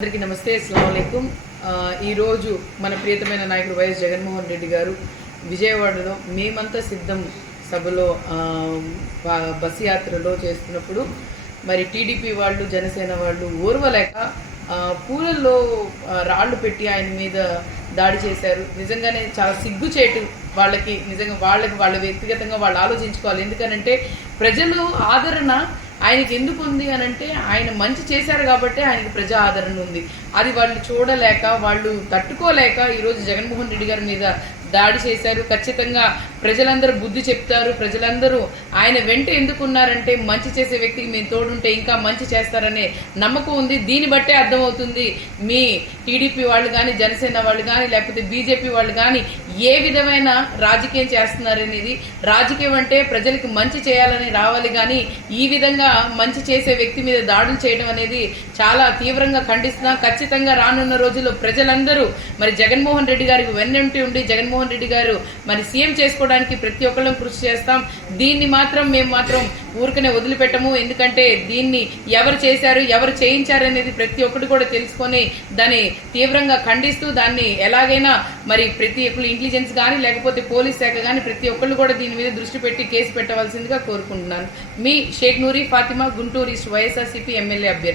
అందరికీ నమస్తే అస్సలం ఈరోజు మన ప్రియతమైన నాయకుడు వైఎస్ జగన్మోహన్ రెడ్డి గారు విజయవాడలో మేమంతా సిద్ధం సభలో బస్ బస్సు యాత్రలో చేస్తున్నప్పుడు మరి టీడీపీ వాళ్ళు జనసేన వాళ్ళు ఓర్వలేక పూలల్లో రాళ్ళు పెట్టి ఆయన మీద దాడి చేశారు. నిజంగానే చాలా సిగ్గుచేటు వాళ్ళకి నిజంగా వాళ్ళకి వాళ్ళ వ్యక్తిగతంగా వాళ్ళు ఆలోచించుకోవాలి. ఎందుకనంటే ప్రజలు ఆదరణ ఆయనకి ఎందుకు ఉంది అని అంటే ఆయన మంచి చేశారు కాబట్టి ఆయనకి ప్రజా ఆదరణ ఉంది. అది వాళ్ళు చూడలేక వాళ్ళు తట్టుకోలేక ఈరోజు జగన్మోహన్ రెడ్డి గారి మీద దాడి చేశారు. ఖచ్చితంగా ప్రజలందరూ బుద్ధి చెప్తారు. ప్రజలందరూ ఆయన వెంట ఎందుకు ఉన్నారంటే మంచి చేసే వ్యక్తికి మేము తోడుంటే ఇంకా మంచి చేస్తారనే నమ్మకం ఉంది. దీన్ని బట్టే అర్థమవుతుంది. మీ టీడీపీ వాళ్ళు కానీ జనసేన వాళ్ళు కానీ లేకపోతే బీజేపీ వాళ్ళు కానీ ఏ విధమైన రాజకీయం చేస్తున్నారనేది రాజకీయం అంటే ప్రజలకు మంచి చేయాలని రావాలి కానీ ఈ విధంగా మంచి చేసే వ్యక్తి మీద దాడులు చేయడం అనేది చాలా తీవ్రంగా ఖండిస్తున్నాం. ఖచ్చితంగా రానున్న రోజుల్లో ప్రజలందరూ మరి జగన్మోహన్ రెడ్డి గారికి వెన్నంటి ఉండి జగన్మోహన్ రెడ్డి గారు. మరి సీఎం చేసుకోవడానికి ప్రతి ఒక్కళ్ళం కృషి చేస్తాం. దీన్ని మాత్రం మేము మాత్రం ఊరికనే వదిలిపెట్టము. ఎందుకంటే దీన్ని ఎవరు చేశారు ఎవరు చేయించారు అనేది ప్రతి ఒక్కటి కూడా తెలుసుకొని దాన్ని తీవ్రంగా ఖండిస్తూ దాన్ని ఎలాగైనా మరి ప్రతి ఒక్కరు ఇంటెలిజెన్స్ కానీ లేకపోతే పోలీస్ శాఖ కానీ ప్రతి ఒక్కళ్ళు కూడా దీని మీద దృష్టి పెట్టి కేసు పెట్టవలసిందిగా కోరుకుంటున్నాను. మీ షేక్ నూరి ఫాతిమా గుంటూరు ఈస్ట్ వైఎస్ఆర్సీపీ ఎమ్మెల్యే అభ్యర్థి.